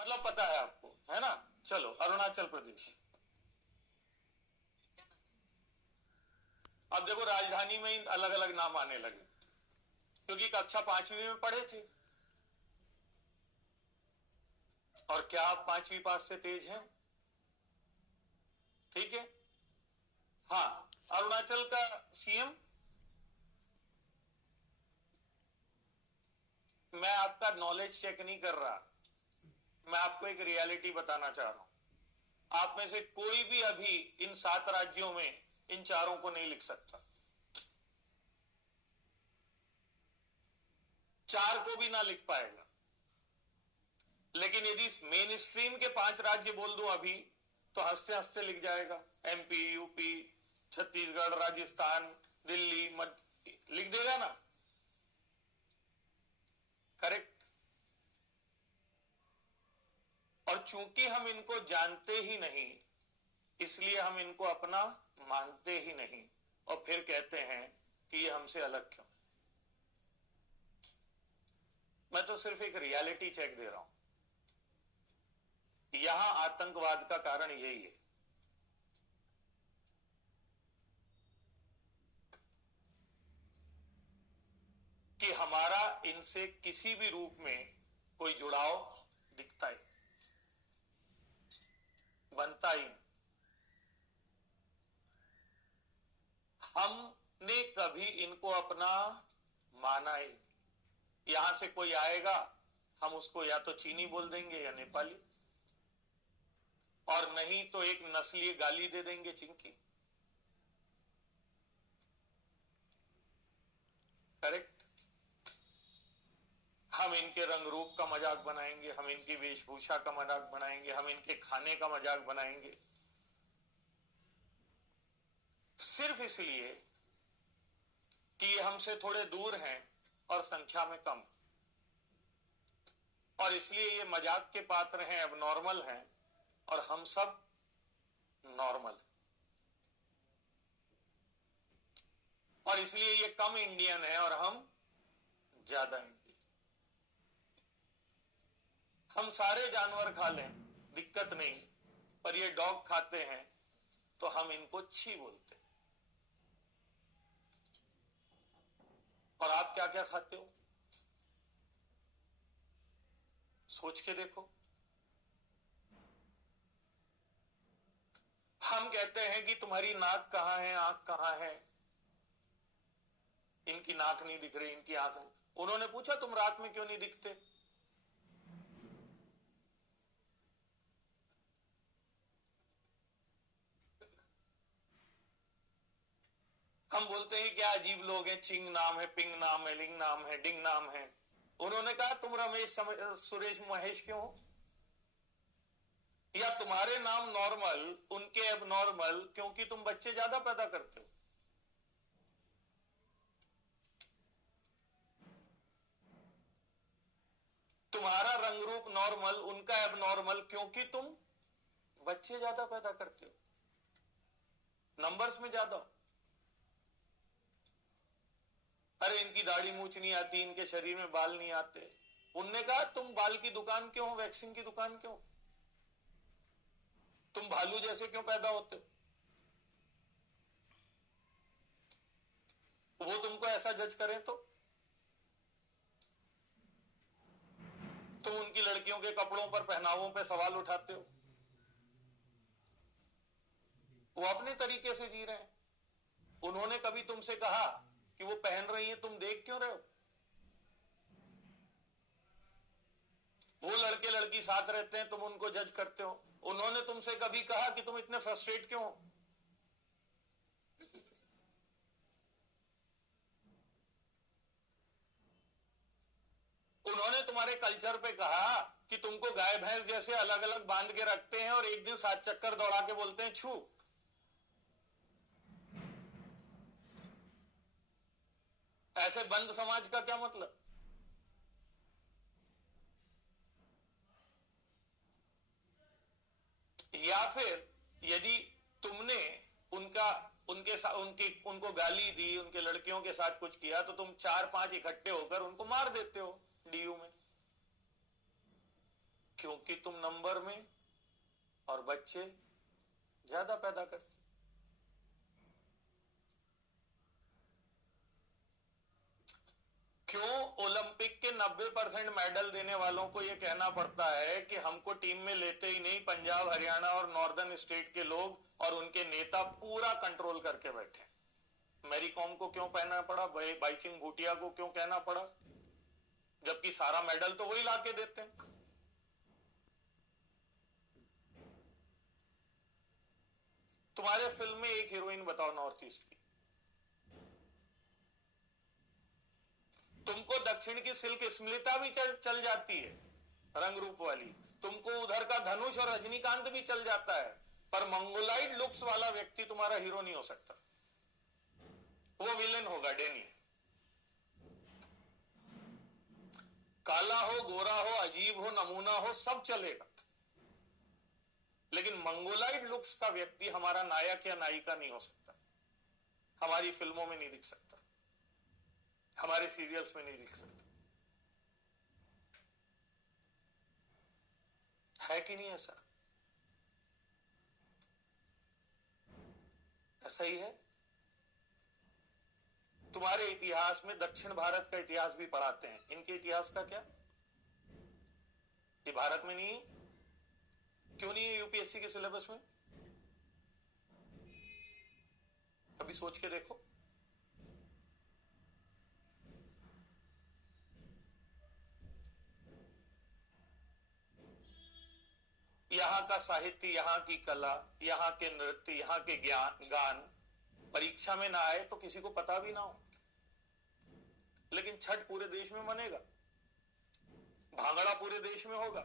मतलब पता है आपको, है ना। चलो अरुणाचल प्रदेश। अब देखो राजधानी में ही अलग अलग नाम आने लगे, क्योंकि कक्षा 5वीं में पढ़े थे। और क्या आप 5वीं पास से तेज हैं? ठीक है। हाँ, अरुणाचल का सीएम, मैं आपका नॉलेज चेक नहीं कर रहा, मैं आपको एक रियलिटी बताना चाह रहा हूं। आप में से कोई भी अभी इन 7 राज्यों में इन चारों को नहीं लिख सकता, 4 को भी ना लिख पाएगा। लेकिन यदि मेन स्ट्रीम के 5 राज्य बोल दूं अभी, तो हंसते हंसते लिख जाएगा। एमपी, यूपी, छत्तीसगढ़, राजस्थान, दिल्ली, मध्य, लिख देगा ना। करेक्ट। और चूंकि हम इनको जानते ही नहीं, इसलिए हम इनको अपना मानते ही नहीं, और फिर कहते हैं कि ये हमसे अलग क्यों। मैं तो सिर्फ एक रियलिटी चेक दे रहा हूं। यहां आतंकवाद का कारण यही है। कि हमारा इनसे किसी भी रूप में कोई जुड़ाव दिखता ही, बनता ही। हमने कभी इनको अपना माना ही। यहां से कोई आएगा, हम उसको या तो चीनी बोल देंगे या नेपाली, और नहीं तो एक नस्लीय गाली दे देंगे, चिंकी। करेक्ट। हम इनके रंग रूप का मजाक बनाएंगे, हम इनकी वेशभूषा का मजाक बनाएंगे, हम इनके खाने का मजाक बनाएंगे, सिर्फ इसलिए कि ये हमसे थोड़े दूर हैं और संख्या में कम, और इसलिए ये मजाक के पात्र हैं, अब नॉर्मल हैं, और हम सब नॉर्मल। और इसलिए ये कम इंडियन है और हम ज्यादा इंडियन। हम सारे जानवर खा लें, दिक्कत नहीं, पर ये डॉग खाते हैं तो हम इनको छी बोलते हैं। और आप क्या क्या खाते हो, सोच के देखो। हम कहते हैं कि तुम्हारी नाक कहां है, आंख कहां है, इनकी नाक नहीं दिख रही, इनकी आंख नहीं। उन्होंने पूछा तुम रात में क्यों नहीं दिखते? हम बोलते हैं क्या अजीब लोग हैं, चिंग नाम है, पिंग नाम है, लिंग नाम है, डिंग नाम है। उन्होंने कहा तुम रमेश सुरेश महेश क्यों हो? या तुम्हारे नाम नॉर्मल, उनके अब नॉर्मल, क्योंकि तुम बच्चे ज्यादा पैदा करते हो। तुम्हारा रंग रूप नॉर्मल, उनका अब नॉर्मल, क्योंकि तुम बच्चे ज्यादा पैदा करते हो, नंबर्स में ज्यादा। अरे इनकी दाढ़ी मूछ नहीं आती, इनके शरीर में बाल नहीं आते। उनने कहा तुम बाल की दुकान क्यों हो, वैक्सीन की दुकान क्यों, तुम भालू जैसे क्यों पैदा होते हो? वो तुमको ऐसा जज करें तो तुम उनकी लड़कियों के कपड़ों पर, पहनावों पर सवाल उठाते हो। वो अपने तरीके से जी रहे हैं। उन्होंने कभी तुमसे कहा कि वो पहन रही हैं, तुम देख क्यों रहे हो? वो लड़के लड़की साथ रहते हैं, तुम उनको जज करते हो। उन्होंने तुमसे कभी कहा कि तुम इतने फ्रस्ट्रेट क्यों हो? उन्होंने तुम्हारे कल्चर पे कहा कि तुमको गाय भैंस जैसे अलग अलग बांध के रखते हैं और एक दिन 7 चक्कर दौड़ा के बोलते हैं छू। ऐसे बंद समाज का क्या मतलब? या फिर यदि तुमने उनका उनके साथ उनको गाली दी, उनके लड़कियों के साथ कुछ किया, तो तुम 4-5 इकट्ठे होकर उनको मार देते हो डीयू में। क्योंकि तुम नंबर में और बच्चे ज्यादा पैदा करते। क्यों ओलंपिक के 90% मेडल देने वालों को यह कहना पड़ता है कि हमको टीम में लेते ही नहीं, पंजाब हरियाणा और नॉर्दर्न स्टेट के लोग और उनके नेता पूरा कंट्रोल करके बैठे। मैरी कॉम को क्यों कहना पड़ा, बाईचुंग भूटिया को क्यों कहना पड़ा, जबकि सारा मेडल तो वही लाके देते हैं। तुम्हारे फिल्म में एक हीरोइन बताओ नॉर्थ ईस्ट की। तुमको दक्षिण की सिल्क स्मिता भी चल जाती है, रंग रूप वाली। तुमको उधर का धनुष और रजनीकांत भी चल जाता है, पर मंगोलाइड लुक्स वाला व्यक्ति तुम्हारा हीरो नहीं हो सकता। वो विलेन होगा, डेनी। काला हो, गोरा हो, अजीब हो, नमूना हो, सब चलेगा, लेकिन मंगोलाइड लुक्स का व्यक्ति हमारा नायक या नायिका नहीं हो सकता। हमारी फिल्मों में नहीं दिख सकता, हमारे सीरियल्स में नहीं दिख सकता। है कि नहीं ऐसा? ऐसा ही है। तुम्हारे इतिहास में दक्षिण भारत का इतिहास भी पढ़ाते हैं, इनके इतिहास का क्या? ये भारत में नहीं है। क्यों नहीं है यूपीएससी के सिलेबस में? कभी सोच के देखो। यहां का साहित्य, यहां की कला, यहां के नृत्य, यहां के ज्ञान गान परीक्षा में ना आए तो किसी को पता भी ना हो, लेकिन छठ पूरे देश में मनेगा, भांगड़ा पूरे देश में होगा।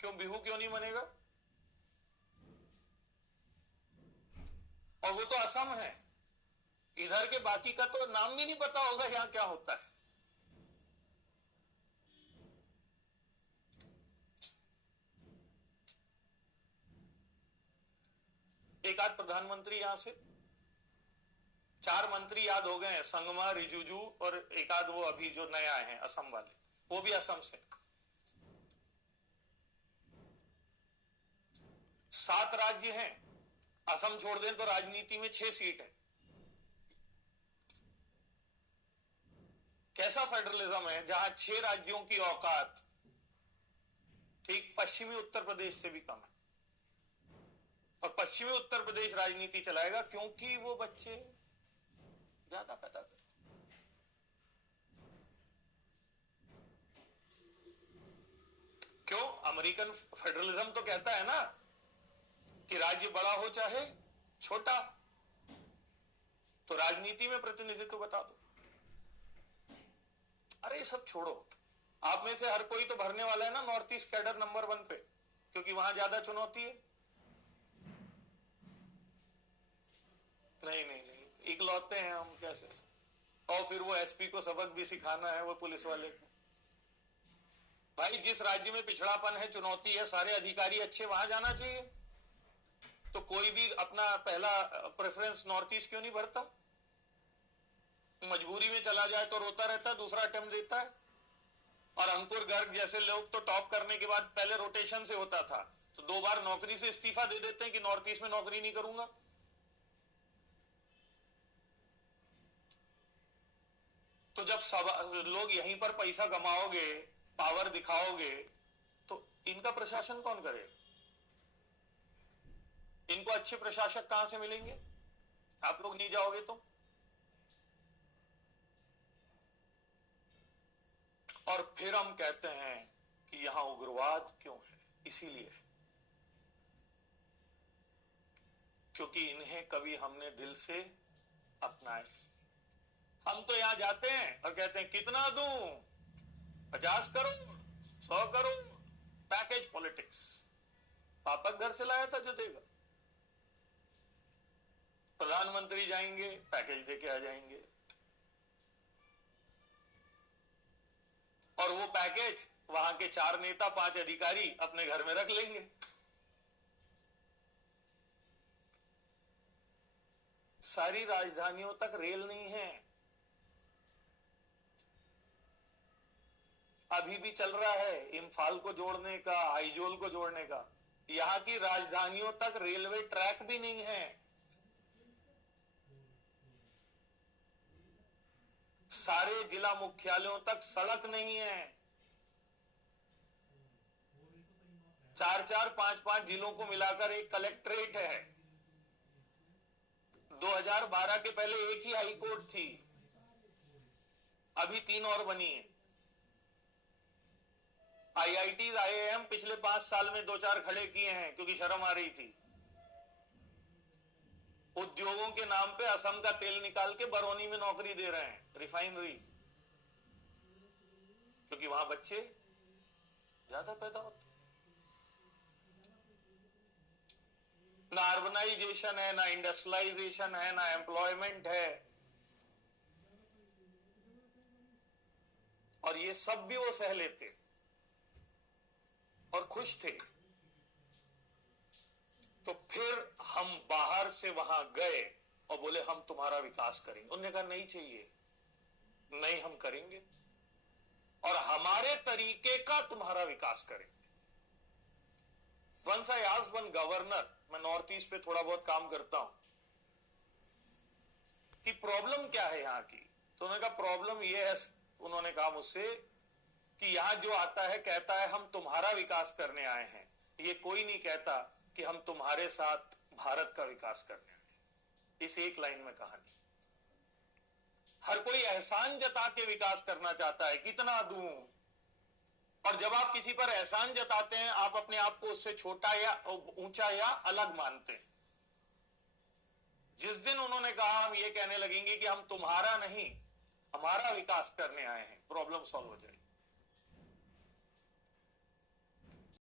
क्यों बिहू क्यों नहीं मनेगा? और वो तो असम है, इधर के बाकी का तो नाम भी नहीं पता होगा यहां क्या होता है। एक आध प्रधानमंत्री यहां से, 4 मंत्री याद हो गए हैं, संगमा, रिजिजू और एक आध वो अभी जो नया है असम वाले, वो भी असम से। 7 राज्य हैं, असम छोड़ दें तो राजनीति में 6 सीट है। कैसा फेडरलिज्म है जहां 6 राज्यों की औकात ठीक पश्चिमी उत्तर प्रदेश से भी कम है, और पश्चिमी उत्तर प्रदेश राजनीति चलाएगा क्योंकि वो बच्चे ज्यादा पैदा करते। क्यों? अमेरिकन फेडरलिज्म तो कहता है ना कि राज्य बड़ा हो चाहे छोटा, तो राजनीति में प्रतिनिधित्व बता दो। अरे ये सब छोड़ो, आप में से हर कोई तो भरने वाला है ना नॉर्थ ईस्ट कैडर नंबर 1 पे, क्योंकि वहां ज्यादा चुनौती है। नहीं नहीं नहीं, इकलौते हैं हम कैसे? और फिर वो एसपी को सबक भी सिखाना है, वो पुलिस वाले को। भाई जिस राज्य में पिछड़ापन है, चुनौती है, सारे अधिकारी अच्छे, वहां जाना चाहिए। तो कोई भी अपना पहला प्रेफरेंस नॉर्थ ईस्ट क्यों नहीं भरता? मजबूरी में चला जाए तो रोता रहता है, दूसरा अटेम्प्ट देता है। और अंकुर गर्ग जैसे लोग तो टॉप करने के बाद पहले रोटेशन से होता था, तो 2 बार नौकरी से इस्तीफा दे देते हैं कि नॉर्थ ईस्ट में नौकरी नहीं करूंगा। तो जब सब लोग यहीं पर पैसा कमाओगे, पावर दिखाओगे, तो इनका प्रशासन कौन करे? इनको अच्छे प्रशासक कहां से मिलेंगे? आप लोग नहीं जाओगे तो। और फिर हम कहते हैं कि यहां उग्रवाद क्यों है? इसीलिए क्योंकि इन्हें कभी हमने दिल से अपनाए। हम तो यहां जाते हैं और कहते हैं कितना दूं, 50 करोड़, 100 करोड़, पैकेज पॉलिटिक्स। पापा घर से लाया था जो देगा। प्रधानमंत्री जाएंगे, पैकेज देके आ जाएंगे, और वो पैकेज वहां के 4 नेता 5 अधिकारी अपने घर में रख लेंगे। सारी राजधानियों तक रेल नहीं है। अभी भी चल रहा है, इम्फाल को जोड़ने का, आइजोल को जोड़ने का। यहां की राजधानियों तक रेलवे ट्रैक भी नहीं है। सारे जिला मुख्यालयों तक सड़क नहीं है। 4-4, 5-5 जिलों को मिलाकर एक कलेक्ट्रेट है। 2012 के पहले एक ही हाई कोर्ट थी, अभी 3 और बनी है। IIT, IIM पिछले 5 साल में 2-4 खड़े किए हैं क्योंकि शर्म आ रही थी। उद्योगों के नाम पे असम का तेल निकाल के बरौनी में नौकरी दे रहे हैं, रिफाइनरी, क्योंकि वहां बच्चे ज्यादा पैदा होते। ना अर्बनाइजेशन है, ना इंडस्ट्रियलाइजेशन है, ना एम्प्लॉयमेंट है, और ये सब भी वो सह लेते और खुश थे। तो फिर हम बाहर से वहां गए और बोले हम तुम्हारा विकास करेंगे। उन्होंने कहा नहीं चाहिए, नहीं हम करेंगे और हमारे तरीके का तुम्हारा विकास करेंगे। Once I asked one governor, मैं नॉर्थ ईस्ट पे थोड़ा बहुत काम करता हूं, कि प्रॉब्लम क्या है यहां की। तो उन्होंने कहा प्रॉब्लम ये है, उन्होंने कहा मुझसे, कि यहां जो आता है कहता है हम तुम्हारा विकास करने आए हैं, ये कोई नहीं कहता कि हम तुम्हारे साथ भारत का विकास करने आए। इस एक लाइन में कहानी। हर कोई एहसान जता के विकास करना चाहता है, कितना दूं। और जब आप किसी पर एहसान जताते हैं, आप अपने आप को उससे छोटा या ऊंचा या अलग मानते हैं। जिस दिन उन्होंने कहा हम ये कहने लगेंगे कि हम तुम्हारा नहीं हमारा विकास करने आए हैं, प्रॉब्लम सॉल्व हो जाए।